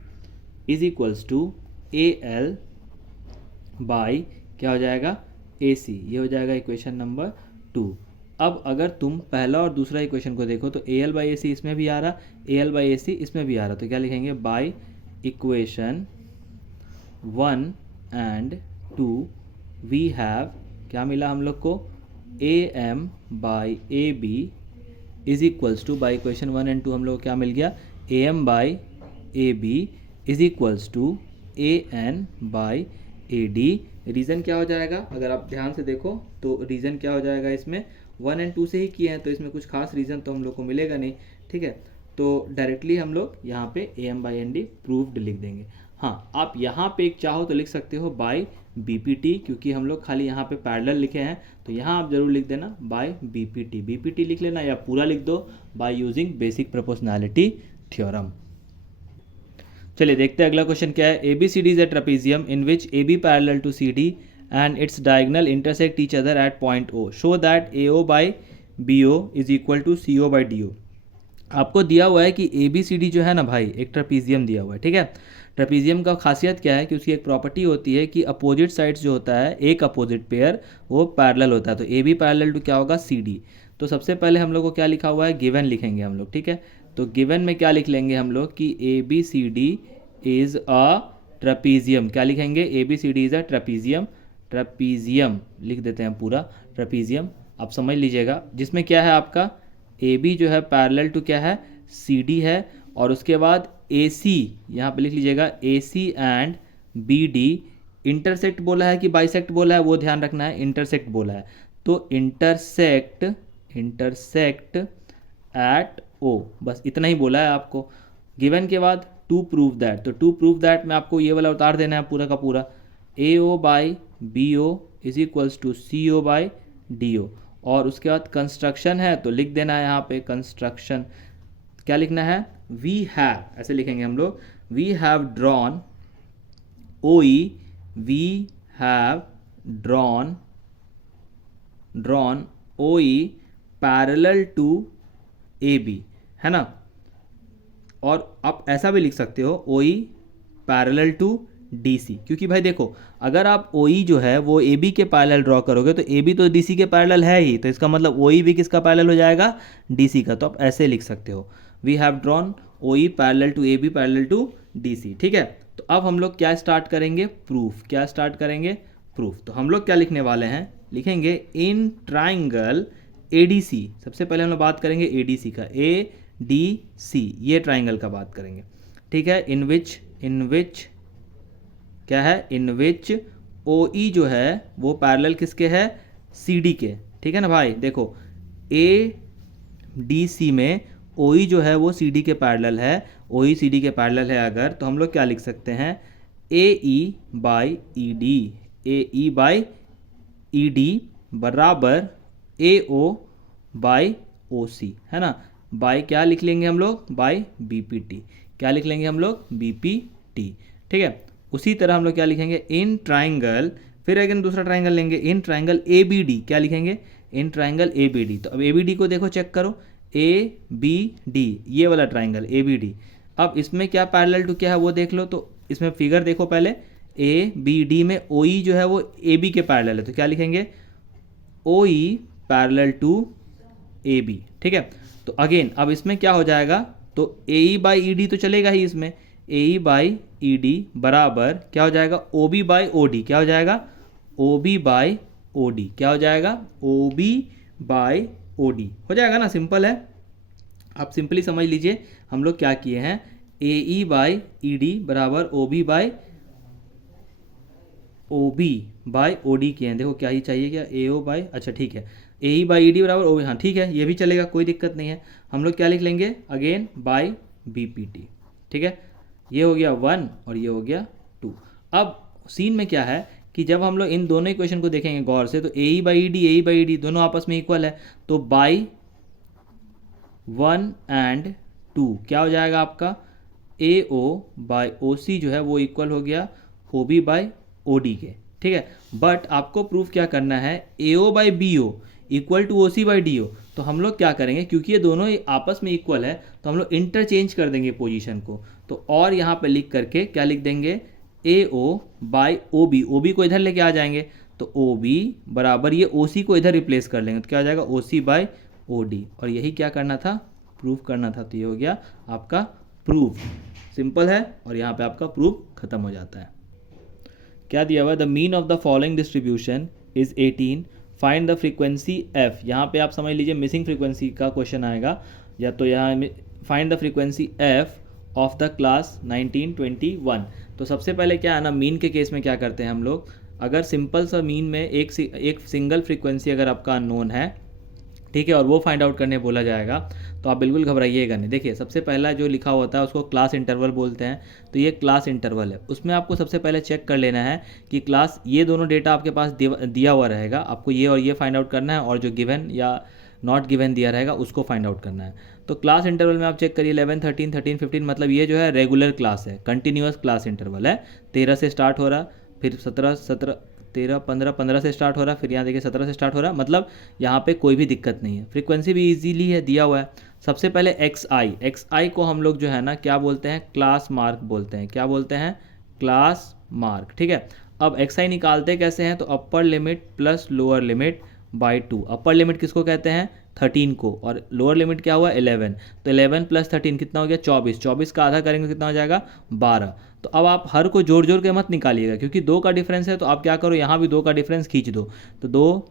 is equals to A L by क्या हो जाएगा, ए सी। ये हो जाएगा इक्वेशन नंबर 2। अब अगर तुम पहला और दूसरा इक्वेशन को देखो, तो ए एल बाई ए सी इसमें भी आ रहा, ए एल बाई ए सी इसमें भी आ रहा। तो क्या लिखेंगे, by equation 1 and 2 we have क्या मिला हम लोग को, A M by A B is equals to, by equation 1 and 2 हम लोग को क्या मिल गया, A M by A B is equals to A N by A D. Reason क्या हो जाएगा, अगर आप ध्यान से देखो तो रीज़न क्या हो जाएगा, इसमें 1 एंड 2 से ही किए हैं, तो इसमें कुछ खास रीज़न तो हम लोग को मिलेगा नहीं। ठीक है, तो डायरेक्टली हम लोग यहाँ पे A M by N D proved लिख देंगे। हाँ, आप यहाँ पे एक चाहो तो लिख सकते हो बाय बीपीटी, क्योंकि हम लोग खाली यहाँ पे पैरेलल लिखे हैं, तो यहाँ आप जरूर लिख देना बाय बीपीटी, बीपीटी लिख लेना, या पूरा लिख दो by using basic proportionality theorem. चलिए देखते हैं अगला क्वेश्चन क्या है। ABCD is a trapezium in which AB parallel to CD and its diagonal intersect each other at point O, show that AO by BO is equal to CO by DO। आपको दिया हुआ है कि ABCD जो है ना भाई, एक ट्रेपेजियम दिया हुआ है, ठीक है। ट्रेपेजियम का खासियत क्या है कि उसकी एक प्रॉपर्टी होती है कि अपोजिट साइड्स जो होता है, एक अपोजिट पेयर वो पैरेलल होता है, तो AB पैरेलल टू क्या होगा, CD। तो सबसे पहले हम लोग को क्या लिखा हुआ है, गिवन लिखेंगे हम लोग, ठीक है। तो गिवन में क्या लिख लेंगे हम लोग कि ABCD इज अ ट्रेपेजियम, क्या लिखेंगे, ABCD is a trapezium, trapezium लिख देते हैं पूरा, ट्रेपेजियम आप समझ लीजिएगा, जिसमें क्या है आपका AB जो है पैरेलल टू क्या है, CD है, और उसके बाद AC यहाँ पे लिख लीजिएगा, AC एंड BD इंटरसेक्ट बोला है कि बाइसेक्ट बोला है, वो ध्यान रखना है, इंटरसेक्ट बोला है, तो इंटरसेक्ट एट O, बस इतना ही बोला है आपको। गिवन के बाद टू प्रूव दैट, तो टू प्रूव दैट में आपको ये वाला उतार देना है पूरा का पूरा, AO by BO is equals to CO by DO, और उसके बाद कंस्ट्रक्शन है तो लिख देना है यहाँ पे कंस्ट्रक्शन, क्या लिखना है, वी हैव, ऐसे लिखेंगे हम लोग, we have drawn OE, we have drawn OE parallel to AB, है ना। और आप ऐसा भी लिख सकते हो OE पैरेलल टू DC, क्योंकि भाई देखो अगर आप OE जो है वो AB के पैरेलल ड्रॉ करोगे तो AB तो DC के पैरेलल है ही, तो इसका मतलब OE भी किसका पैरेलल हो जाएगा, DC का। तो आप ऐसे लिख सकते हो, we have drawn OE parallel to AB parallel to DC, ठीक है। तो अब हम लोग क्या स्टार्ट करेंगे, प्रूफ, क्या स्टार्ट करेंगे, प्रूफ। तो हम लोग क्या लिखने वाले हैं, लिखेंगे इन ट्राइंगल ADC, सबसे पहले हम लोग बात करेंगे ADC का, ADC ये ट्राइंगल का बात करेंगे, ठीक है। इन विच क्या है, इन विच OE जो है वो पैरेलल किसके है, CD के, ठीक है ना भाई। देखो ADC में OE जो है वो CD के पैरेलल है, OE CD के पैरेलल है अगर, तो हम लोग क्या लिख सकते हैं, AE बाई ED बराबर AO बाई OC, है ना, बाई क्या लिख लेंगे हम लोग, बाई BPT, क्या लिख लेंगे हम लोग, BPT, ठीक है। उसी तरह हम लोग क्या लिखेंगे, इन ट्राइंगल, फिर अगेन दूसरा ट्राइंगल लेंगे, इन ट्राइंगल ABD, क्या लिखेंगे, इन ट्राइंगल ABD। तो अब ABD को देखो, चेक करो, ABD ये वाला ट्राइंगल ABD, अब इसमें क्या पैरेलल टू क्या है वो देख लो। तो इसमें फिगर देखो पहले, ABD में OE जो है वो AB के पैरेलल है, तो क्या लिखेंगे, OE पैरेलल टू AB, ठीक है। तो अगेन अब इसमें क्या हो जाएगा, तो AE बाई ED तो चलेगा ही इसमें, AE बाई ED बराबर क्या हो जाएगा, OB बाई OD, क्या हो जाएगा, OB बाई OD, क्या हो जाएगा, OB बाई OD हो जाएगा ना, सिंपल है। आप सिंपली समझ लीजिए हम लोग क्या किए हैं, AE बाई ED बराबर OB बाई OD किए हैं। देखो क्या ही चाहिए, क्या AO बाई, अच्छा ठीक है, AE बाई ED बराबर OB, हाँ ठीक है, ये भी चलेगा, कोई दिक्कत नहीं है। हम लोग क्या लिख लेंगे, अगेन बाई BPT, ठीक है। ये हो गया 1 और ये हो गया 2। अब सीन में क्या है कि जब हम लोग इन दोनों इक्वेशन को देखेंगे गौर से, तो AE बाई ED दोनों आपस में इक्वल है, तो बाई 1 एंड 2 क्या हो जाएगा आपका, AO बाई OC जो है वो इक्वल हो गया OB बाई OD के, ठीक है। बट आपको प्रूफ क्या करना है, AO by BO equal to OC by DO। तो हम लोग क्या करेंगे, क्योंकि ये दोनों आपस में इक्वल है, तो हम लोग इंटरचेंज कर देंगे पोजीशन को, तो और यहाँ पे लिख करके क्या लिख देंगे, AO बाई OB को इधर लेके आ जाएंगे, तो OB बराबर ये OC को इधर रिप्लेस कर लेंगे, तो क्या हो जाएगा, OC बाई OD, और यही क्या करना था, प्रूफ करना था। तो ये हो गया आपका प्रूफ, सिंपल है, और यहाँ पे आपका प्रूफ खत्म हो जाता है। क्या दिया हुआ है, the mean of the following distribution is 18, find the frequency F। यहाँ पे आप समझ लीजिए मिसिंग फ्रीक्वेंसी का क्वेश्चन आएगा, या तो यहाँ find the frequency F of the class 1921। तो सबसे पहले क्या है ना, मीन के केस में क्या करते हैं हम लोग, अगर सिंपल सा मीन में एक सिंगल फ्रीक्वेंसी अगर आपका अननोन है, ठीक है, और वो फाइंड आउट करने बोला जाएगा। तो आप बिल्कुल घबराइएगा नहीं। देखिए सबसे पहला जो लिखा होता है उसको क्लास इंटरवल बोलते हैं। तो ये क्लास इंटरवल है, उसमें आपको सबसे पहले चेक कर लेना है कि क्लास, ये दोनों डेटा आपके पास दिया हुआ रहेगा, आपको ये और ये फाइंड आउट करना है, और जो गिवन या नॉट गिवन दिया रहेगा उसको फाइंड आउट करना है। तो क्लास इंटरवल में आप चेक करिए 11, 13, 13, 15, मतलब ये जो है रेगुलर क्लास है, कंटिन्यूस क्लास इंटरवल है। 13 से स्टार्ट हो रहा, फिर 17, 17, 13, 15, 15 से स्टार्ट हो रहा, फिर यहाँ देखिए 17 से स्टार्ट हो रहा, मतलब यहाँ पे कोई भी दिक्कत नहीं है। फ्रीक्वेंसी भी इजीली है, दिया हुआ है। सबसे पहले एक्स आई को हम लोग जो है ना क्या बोलते हैं, क्लास मार्क बोलते हैं। क्या बोलते हैं, क्लास मार्क। ठीक है, अब एक्स आई निकालते कैसे हैं, तो upper limit plus lower limit by 2। Upper limit किसको कहते हैं, 13 को, और लोअर लिमिट क्या हुआ, 11। तो 11 प्लस 13 कितना हो गया, 24। 24 का आधा करेंगे कितना हो जाएगा, 12। तो अब आप हर को जोड़ जोड़ के मत निकालिएगा, क्योंकि 2 का डिफरेंस है, तो आप क्या करो, यहाँ भी 2 का डिफरेंस खींच दो। तो 2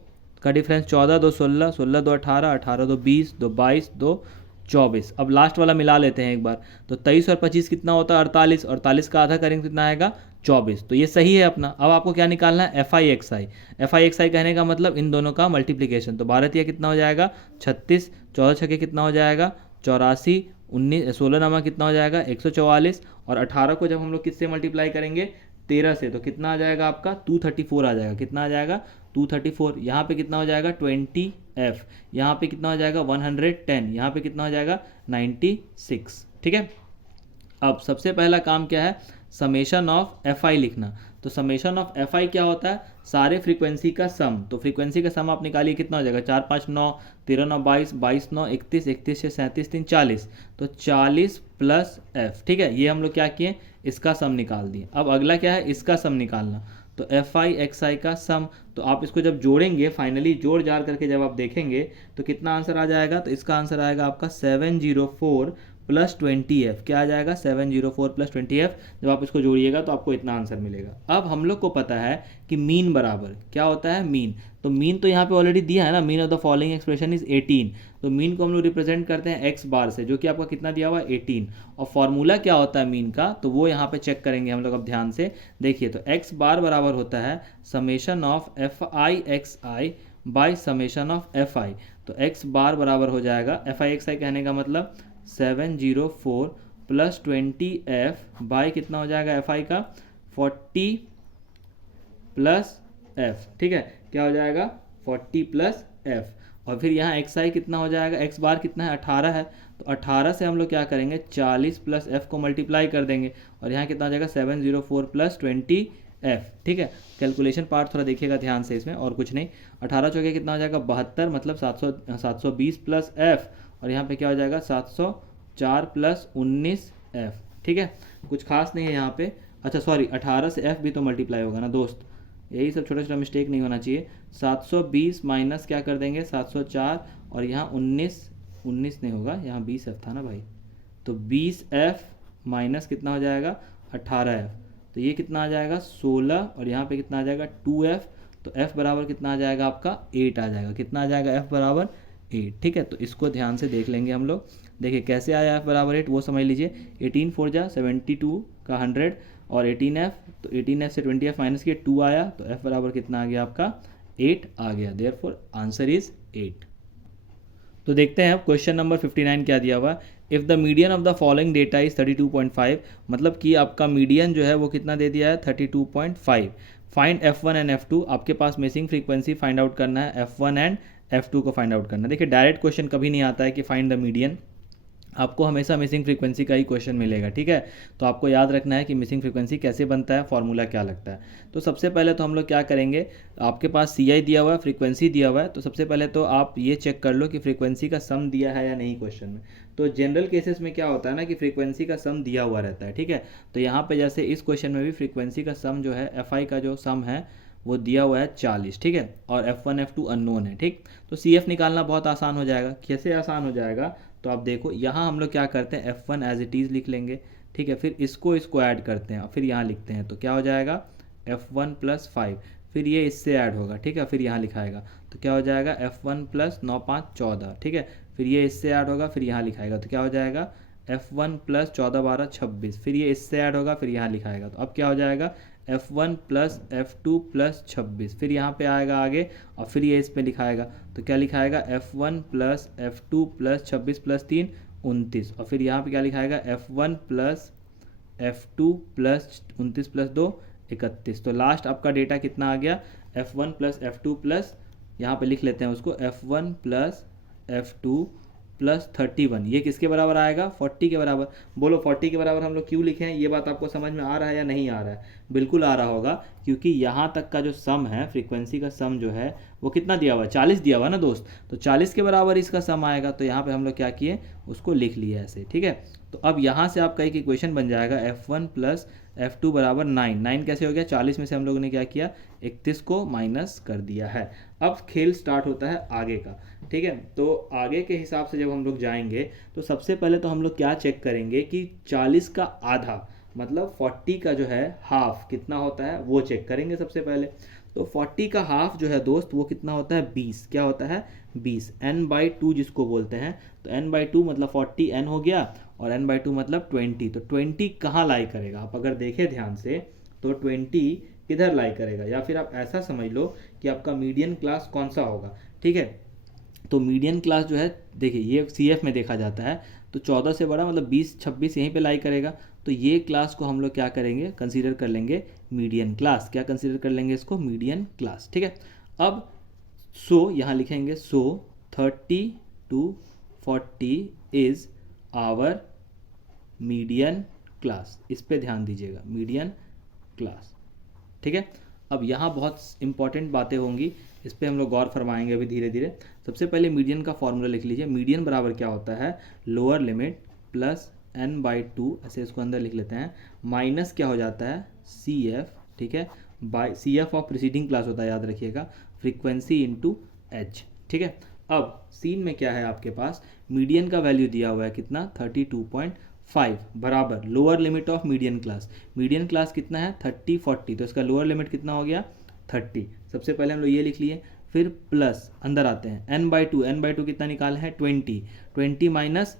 का डिफरेंस 14, 2 16, 16 2 18, 18 2 20, 2 22, 2 24। अब लास्ट वाला मिला लेते हैं एक बार। तो 23 और 25 कितना होता है, 48। 48 का आधा करेंगे कितना आएगा, 24। तो ये सही है अपना। अब आपको क्या निकालना है, F I X I. F I X I कहने का मतलब इन दोनों का मल्टीप्लीकेशन। तो 12 कितना हो जाएगा, 36। 14 छके कितना हो जाएगा, 84। 19, 16 नामा कितना हो जाएगा, 144। और 18 को जब हम लोग किससे मल्टीप्लाई करेंगे, 13 से, तो कितना आ जाएगा आपका, 234 आ जाएगा। कितना आ जाएगा, 234। यहाँ पे कितना हो जाएगा, 20F। यहाँ पे कितना हो जाएगा, 110। यहाँ पे कितना हो जाएगा, 96। ठीक है, अब सबसे पहला काम क्या है, समेशन ऑफ एफ आई लिखना। तो समेशन ऑफ एफ आई क्या होता है, सारे फ्रीक्वेंसी का सम। तो फ्रीक्वेंसी का सम आप निकालिए, कितना हो जाएगा, 4 5 9, 13 9 22, 22 9 31, 31 से 37 3 40। तो 40 प्लस एफ। ठीक है, ये हम लोग क्या किए, इसका सम निकाल दिए। अब अगला क्या है, इसका सम निकालना। तो एफ आई एक्स आई का सम। तो आप इसको जब जोड़ेंगे, फाइनली जोड़ जार करके जब आप देखेंगे तो कितना आंसर आ जाएगा, तो इसका आंसर आएगा आपका 704 प्लस 20F। क्या आ जाएगा, 704 प्लस 20F। जब आप इसको जोड़िएगा तो आपको इतना आंसर मिलेगा। अब हम लोग को पता है कि मीन बराबर क्या होता है, मीन। तो मीन तो यहाँ पे ऑलरेडी दिया है ना, mean of the following expression is 18। तो मीन को हम लोग रिप्रेजेंट करते हैं एक्स बार से, जो कि आपका कितना दिया हुआ है, 18। और फॉर्मूला क्या होता है मीन का, तो वो यहाँ पे चेक करेंगे हम लोग। अब ध्यान से देखिए, तो एक्स बार बराबर होता है summation of F I X I by summation of F I. तो एक्स बार बराबर हो जाएगा, एफ आई एक्स आई कहने का मतलब 704 प्लस 20F बाई कितना हो जाएगा, एफ आई का 40 प्लस एफ। ठीक है, क्या हो जाएगा, 40 प्लस एफ। और फिर यहाँ एक्स आई कितना हो जाएगा, एक्स बार कितना है, 18 है। तो 18 से हम लोग क्या करेंगे, 40 प्लस एफ को मल्टीप्लाई कर देंगे, और यहाँ कितना हो जाएगा, 704 प्लस 20F। ठीक है, कैलकुलेशन पार्ट थोड़ा देखिएगा ध्यान से इसमें, और कुछ नहीं। 18 चौके कितना हो जाएगा, 72, मतलब 720 प्लस एफ, और यहाँ पे क्या हो जाएगा, 704 प्लस 19F। ठीक है, कुछ खास नहीं है यहाँ पे। अच्छा सॉरी, 18 से F भी तो मल्टीप्लाई होगा ना दोस्त, यही सब छोटा छोटा मिस्टेक नहीं होना चाहिए। 720 माइनस क्या कर देंगे, 704, और यहाँ 19 नहीं होगा, यहाँ 20F था ना भाई। तो 20F माइनस कितना हो जाएगा, 18F। तो ये कितना आ जाएगा, 16, और यहाँ पे कितना आ जाएगा, 2F। तो F बराबर कितना आ जाएगा आपका, 8 आ जाएगा। कितना आ जाएगा, F बराबर 8। ठीक है, तो इसको ध्यान से देख लेंगे हम लोग। देखिए कैसे आया F बराबर 8, वो समझ लीजिए। 18 4 जा 72 का 100, और 18F, तो 18F से 20F माइनस किया, 2 आया। तो F बराबर कितना आ गया आपका, 8 आ गया। Therefore answer is 8। तो देखते हैं अब क्वेश्चन नंबर 59 क्या दिया हुआ। If the median of the following data is 32.5, मतलब कि आपका मीडियन जो है वो कितना दे दिया है, 32.5। फाइंड F1 एंड F2, आपके पास मिसिंग फ्रीक्वेंसी फाइंड आउट करना है, F1 एंड F2 को फाइंड आउट करना है। देखिए डायरेक्ट क्वेश्चन कभी नहीं आता है कि फाइंड द मीडियन, आपको हमेशा मिसिंग फ्रीक्वेंसी का ही क्वेश्चन मिलेगा। ठीक है, तो आपको याद रखना है कि मिसिंग फ्रीक्वेंसी कैसे बनता है, फॉर्मूला क्या लगता है। तो सबसे पहले तो हम लोग क्या करेंगे, आपके पास सी आई दिया हुआ है, फ्रीक्वेंसी दिया हुआ है। तो सबसे पहले तो आप ये चेक कर लो कि फ्रीक्वेंसी का सम दिया है या नहीं क्वेश्चन में। तो जनरल केसेस में क्या होता है ना कि फ्रीक्वेंसी का सम दिया हुआ रहता है। ठीक है, तो यहाँ पे जैसे इस क्वेश्चन में भी फ्रीक्वेंसी का सम जो है, एफ आई का जो सम है वो दिया हुआ है 40। ठीक है, और F1 F2 अननोन है। ठीक, तो CF निकालना बहुत आसान हो जाएगा। कैसे आसान हो जाएगा, तो आप देखो यहाँ हम लोग क्या करते हैं, F1 एज इट इज़ लिख लेंगे। ठीक है, फिर इसको ऐड करते हैं, और फिर यहाँ लिखते हैं। तो क्या हो जाएगा, F1 प्लस 5, फिर ये इससे ऐड होगा। ठीक है, फिर यहाँ लिखाएगा। तो क्या हो जाएगा, F1 प्लस 9 5 14। ठीक है, फिर ये इससे ऐड होगा, फिर यहाँ लिखाएगा। तो क्या हो जाएगा, F1 प्लस 14 12 26, फिर ये इससे ऐड होगा, फिर यहाँ लिखाएगा। तो अब क्या हो जाएगा, F1 प्लस F2 प्लस 26, फिर यहाँ पे आएगा आगे और फिर ये इस पे लिखाएगा, तो क्या लिखाएगा F1 plus F2 plus 26 plus 3 29, और फिर यहाँ पे क्या लिखाएगा F1 plus F2 plus 29 plus 2 31। तो लास्ट आपका डेटा कितना आ गया, F1 प्लस F2 प्लस, यहाँ पे लिख लेते हैं उसको, F1 प्लस F2 प्लस 31, ये किसके बराबर आएगा, 40 के बराबर। बोलो 40 के बराबर हम लोग क्यों लिखे हैं, ये बात आपको समझ में आ रहा है या नहीं आ रहा है? बिल्कुल आ रहा होगा, क्योंकि यहाँ तक का जो सम है, फ्रीक्वेंसी का सम जो है वो कितना दिया हुआ है, 40 दिया हुआ ना दोस्त, तो 40 के बराबर इसका सम आएगा। तो यहाँ पे हम लोग क्या किए, उसको लिख लिए ऐसे, ठीक है। तो अब यहाँ से आपका एक इक्वेशन बन जाएगा F1 प्लस F2 बराबर 9। 9 कैसे हो गया, 40 में से हम लोगों ने क्या किया, 31 को माइनस कर दिया है। अब खेल स्टार्ट होता है आगे का, ठीक है। तो आगे के हिसाब से जब हम लोग जाएंगे तो सबसे पहले तो हम लोग क्या चेक करेंगे कि 40 का आधा मतलब 40 का जो है हाफ कितना होता है वो चेक करेंगे सबसे पहले। तो 40 का हाफ जो है दोस्त वो कितना होता है, 20। क्या होता है, 20, n/2 जिसको बोलते हैं। तो n/2 मतलब 40 n हो गया, और n/2 मतलब 20। तो 20 कहाँ लाई करेगा, आप अगर देखें ध्यान से तो 20 किधर लाई करेगा, या फिर आप ऐसा समझ लो कि आपका मीडियन क्लास कौन सा होगा, ठीक है। तो मीडियन क्लास जो है, देखिए ये CF में देखा जाता है, तो 14 से बड़ा मतलब 20 26 यहीं पे लाई करेगा। तो ये क्लास को हम लोग क्या करेंगे, कंसीडर कर लेंगे मीडियन क्लास। क्या कंसीडर कर लेंगे इसको, मीडियन क्लास, ठीक है। अब यहाँ लिखेंगे 30 to 40 is our median class. इस पे ध्यान दीजिएगा, मीडियन क्लास, ठीक है। अब यहाँ बहुत इंपॉर्टेंट बातें होंगी, इस पे हम लोग गौर फरमाएंगे अभी धीरे धीरे। सबसे पहले मीडियन का फॉर्मूला लिख लीजिए। मीडियन बराबर क्या होता है, लोअर लिमिट प्लस n/2, ऐसे इसको अंदर लिख लेते हैं, माइनस क्या हो जाता है CF, ठीक है, by CF of preceding class होता है, याद रखिएगा, फ्रीक्वेंसी इंटू H, ठीक है। अब सीन में क्या है आपके पास, मीडियन का वैल्यू दिया हुआ है कितना, 32.5 बराबर lower limit of median class. Median class कितना है 30 40, तो इसका लोअर लिमिट कितना हो गया 30। सबसे पहले हम लोग ये लिख लिए, फिर प्लस अंदर आते हैं n/2 कितना निकाले हैं 20 माइनस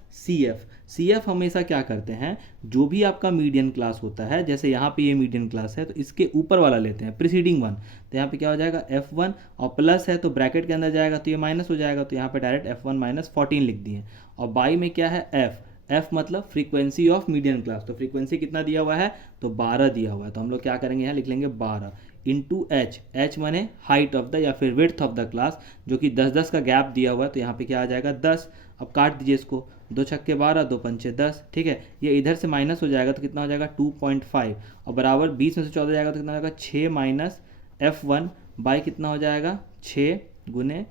CF हमेशा क्या करते हैं, जो भी आपका मीडियन क्लास होता है, जैसे यहाँ पे ये मीडियन क्लास है तो इसके ऊपर वाला लेते हैं प्रीसीडिंग वन। तो यहाँ पे क्या हो जाएगा F1, और प्लस है तो ब्रैकेट के अंदर जाएगा तो ये माइनस हो जाएगा, तो यहाँ पे डायरेक्ट F1 माइनस 14 लिख दिए। और बाई में क्या है F मतलब फ्रीक्वेंसी ऑफ मीडियन क्लास। तो फ्रीक्वेंसी कितना दिया हुआ है, तो 12 दिया हुआ है, तो हम लोग क्या करेंगे, यहाँ लिख लेंगे 12 इंटू H माने हाइट ऑफ द या फिर विड्थ ऑफ द क्लास, जो कि 10-10 का गैप दिया हुआ है, तो यहाँ पे क्या आ जाएगा 10। अब काट दीजिए इसको, 2 छक्के 12 2 पंचे 10, ठीक है। ये इधर से माइनस हो जाएगा तो कितना हो जाएगा 2.5, और बराबर 20 में से 14 जाएगा तो कितना हो जाएगा 6 माइनस F1 बाई कितना हो जाएगा 6 गुने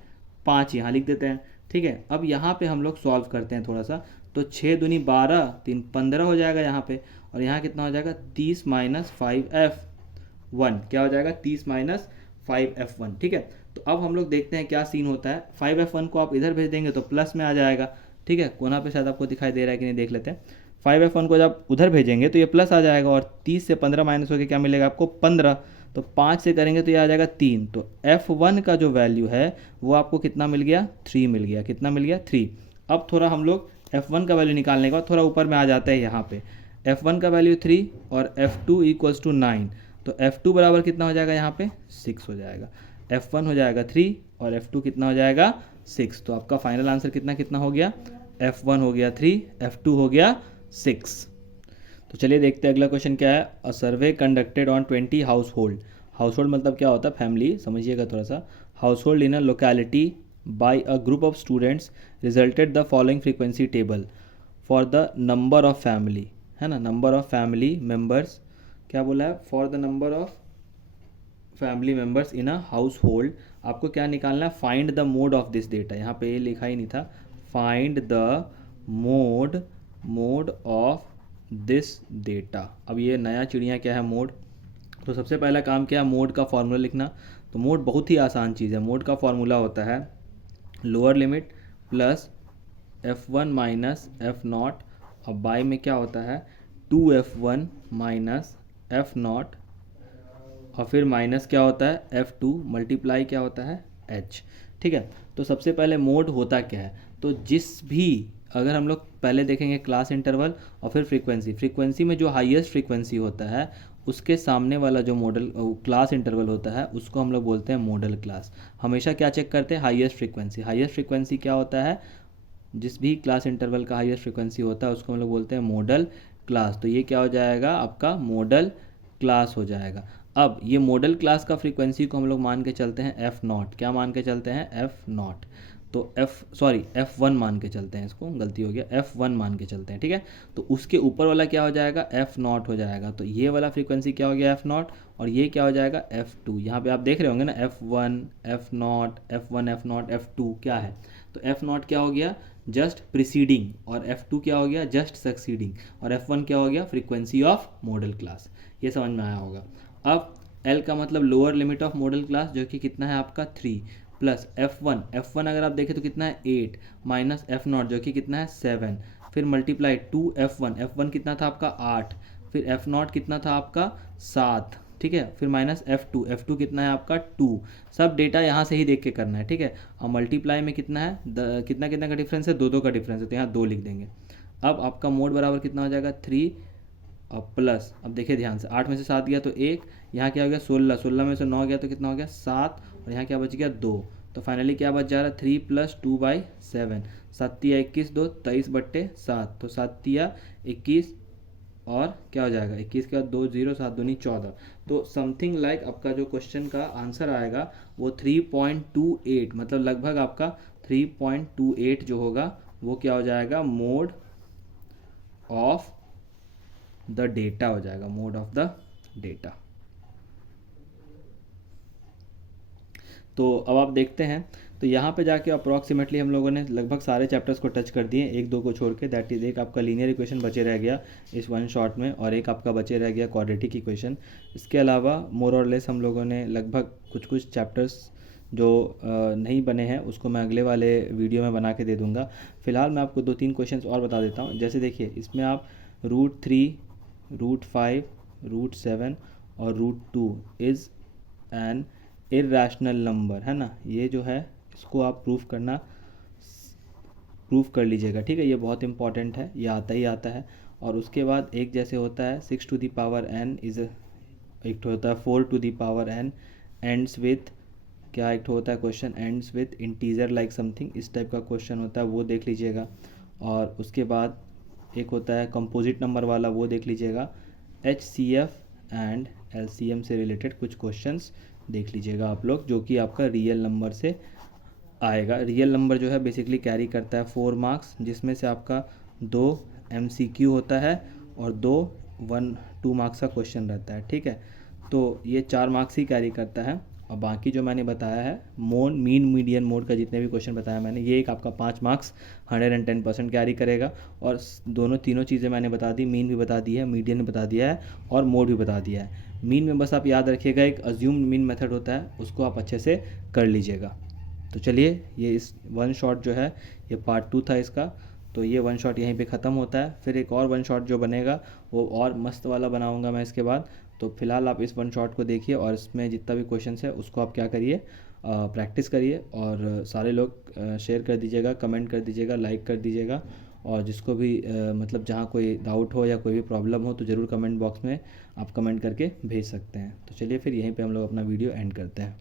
5, यहाँ लिख देते हैं, ठीक है। अब यहाँ पे हम लोग सॉल्व करते हैं थोड़ा सा, तो 6 दूनी 12 3 15 हो जाएगा यहाँ पे, और यहाँ कितना हो जाएगा 30 माइनस 5F1, क्या हो जाएगा 30 माइनस 5F1, ठीक है। तो अब हम लोग देखते हैं क्या सीन होता है। 5F1 को आप इधर भेज देंगे तो प्लस में आ जाएगा, ठीक है। कोना पे शायद आपको दिखाई दे रहा है कि नहीं, देख लेते हैं। 5F1 को जब उधर भेजेंगे तो ये प्लस आ जाएगा, और 30 से 15 माइनस होकर क्या मिलेगा आपको 15, तो 5 से करेंगे तो ये आ जाएगा 3। तो F1 का जो वैल्यू है वो आपको कितना मिल गया 3 मिल गया, कितना मिल गया 3। अब थोड़ा हम लोग F1 का वैल्यू निकालने के बाद थोड़ा ऊपर में आ जाता है, यहाँ पे F1 का वैल्यू 3 और F2 इक्वल्स टू 9, तो F2 बराबर कितना हो जाएगा यहाँ पे 6 हो जाएगा। F1 हो जाएगा 3 और F2 कितना हो जाएगा 6। तो आपका फाइनल आंसर कितना कितना हो गया, F1 हो गया 3, F2 हो गया 6। तो चलिए देखते हैं अगला क्वेश्चन क्या है। A survey conducted on 20 household. Household मतलब क्या होता है, फैमिली, समझिएगा थोड़ा सा। Household in a locality by a group of students resulted the following frequency table for the number of family, है ना, नंबर ऑफ फैमिली मेम्बर्स, क्या बोला है, for the number of family members in a household. आपको क्या निकालना है, find the mode of this data. यहाँ पे ये लिखा ही नहीं था, find the mode of this data. अब ये नया चिड़िया क्या है, मोड। तो सबसे पहला काम क्या है, मोड का फॉर्मूला लिखना। तो मोड बहुत ही आसान चीज़ है। मोड का फॉर्मूला होता है lower limit plus F1 minus F0, और बाय में क्या होता है 2F1 माइनस F0, और फिर माइनस क्या होता है F2 मल्टीप्लाई क्या होता है H, ठीक है। तो सबसे पहले मोड होता क्या है, तो जिस भी, अगर हम लोग पहले देखेंगे क्लास इंटरवल और फिर फ्रीक्वेंसी में जो हाईएस्ट फ्रीक्वेंसी होता है उसके सामने वाला जो मॉडल क्लास इंटरवल होता है उसको हम लोग बोलते हैं मॉडल क्लास। हमेशा क्या चेक करते हैं, हाईएस्ट फ्रीक्वेंसी। हाईएस्ट फ्रीक्वेंसी क्या होता है, जिस भी क्लास इंटरवल का हाईएस्ट फ्रीक्वेंसी होता है उसको हम लोग बोलते हैं मॉडल क्लास। तो ये क्या हो जाएगा, आपका मॉडल क्लास हो जाएगा। अब ये मॉडल क्लास का फ्रीक्वेंसी को हम लोग मान के चलते हैं एफ़ नॉट। क्या मान के चलते हैं, एफ़ नॉट। तो एफ़ वन मान के चलते हैं, इसको गलती हो गया, एफ़ वन मान के चलते हैं, ठीक है। तो उसके ऊपर वाला क्या हो जाएगा, एफ़ नॉट हो जाएगा। तो ये वाला फ्रीक्वेंसी क्या हो गया, एफ़ नॉट, और ये क्या हो जाएगा, एफ़ टू। यहाँ पे आप देख रहे होंगे ना, F one, F not, F one, F not, F two क्या है। तो एफ़ नॉट क्या हो गया, जस्ट प्रिसीडिंग, और एफ़ टू क्या हो गया, जस्ट सक्सीडिंग, और एफ़ वन क्या हो गया, फ्रीक्वेंसी ऑफ मॉडल क्लास। ये समझ में आया होगा। अब एल का मतलब lower limit of model class, जो कि कितना है आपका 3, प्लस एफ़ वन अगर आप देखें तो कितना है 8, माइनस एफ़ नॉट जो कि कितना है 7, फिर मल्टीप्लाई 2 एफ़ वन कितना था आपका 8, फिर एफ़ नॉट कितना था आपका 7, ठीक है, फिर माइनस एफ़ टू कितना है आपका 2। सब डेटा यहाँ से ही देख के करना है, ठीक है। और मल्टीप्लाई में कितना है, कितना कितना का डिफरेंस है, 2 का डिफरेंस है, तो यहाँ 2 लिख देंगे। अब आपका मोड बराबर कितना हो जाएगा 3, और प्लस, अब देखिए ध्यान से, 8 में से 7 गया तो 1, यहाँ क्या हो गया 16, 16 में से 9 गया तो कितना हो गया 7, और यहाँ क्या बच गया 2। तो फाइनली क्या बच जा रहा है 3 + 2/7, 7 तिया 21, 2 23/7, तो 7 तिया 21, और क्या हो जाएगा 21 के बाद 2 0, 7 दूनी 14। तो समथिंग लाइक आपका जो क्वेश्चन का आंसर आएगा वो 3.28, मतलब लगभग आपका 3.28 जो होगा वो क्या हो जाएगा, मोड ऑफ द डेटा हो जाएगा, मोड ऑफ द डेटा। तो अब आप देखते हैं, तो यहाँ पे जाके अप्रॉक्सीमेटली हम लोगों ने लगभग सारे चैप्टर्स को टच कर दिए, एक दो को छोड़ के। दैट इज़, एक आपका लीनियर इक्वेशन बचे रह गया इस वन शॉट में, और एक आपका बचे रह गया क्वाड्रेटिक इक्वेशन। इसके अलावा मोर और लेस हम लोगों ने लगभग कुछ कुछ चैप्टर्स जो नहीं बने हैं उसको मैं अगले वाले वीडियो में बना के दे दूँगा। फिलहाल मैं आपको 2-3 क्वेश्चन और बता देता हूँ। जैसे देखिए, इसमें आप √3, √5, √7 और √2 इज़ एन इर्रेशनल नंबर, है ना। ये जो है इसको आप प्रूफ कर लीजिएगा, ठीक है। ये बहुत इंपॉर्टेंट है, ये आता ही आता है। और उसके बाद एक जैसे होता है 6 to the power n is, एक होता है 4 to the power n ends with, क्या एक होता है question ends with integer like something, इस टाइप का क्वेश्चन होता है, वो देख लीजिएगा। और उसके बाद एक होता है कंपोजिट नंबर वाला, वो देख लीजिएगा। HCF एंड LCM से रिलेटेड कुछ क्वेश्चंस देख लीजिएगा आप लोग, जो कि आपका रियल नंबर से आएगा। रियल नंबर जो है बेसिकली कैरी करता है 4 मार्क्स, जिसमें से आपका 2 MCQ होता है और 2 मार्क्स का क्वेश्चन रहता है, ठीक है। तो ये 4 मार्क्स ही कैरी करता है। और बाकी जो मैंने बताया है मीन मीडियन मोड का जितने भी क्वेश्चन बताया मैंने, ये एक आपका 5 मार्क्स 110% कैरी करेगा। और तीनों चीज़ें मैंने बता दी, मीन भी बता दी है, मीडियन भी बता दिया है, और मोड भी बता दिया है। मीन में बस आप याद रखिएगा एक अज्यूम्ड मीन मेथड होता है, उसको आप अच्छे से कर लीजिएगा। तो चलिए, ये इस वन शॉट जो है ये पार्ट 2 था इसका। तो ये वन शॉट यहीं पे ख़त्म होता है। फिर एक और वन शॉट जो बनेगा वो और मस्त वाला बनाऊंगा मैं इसके बाद। तो फिलहाल आप इस वन शॉट को देखिए, और इसमें जितना भी क्वेश्चन है उसको आप क्या करिए, प्रैक्टिस करिए। और सारे लोग शेयर कर दीजिएगा, कमेंट कर दीजिएगा, लाइक कर दीजिएगा। और जिसको भी मतलब जहाँ कोई डाउट हो या कोई भी प्रॉब्लम हो तो ज़रूर कमेंट बॉक्स में आप कमेंट करके भेज सकते हैं। तो चलिए फिर यहीं पे हम लोग अपना वीडियो एंड करते हैं।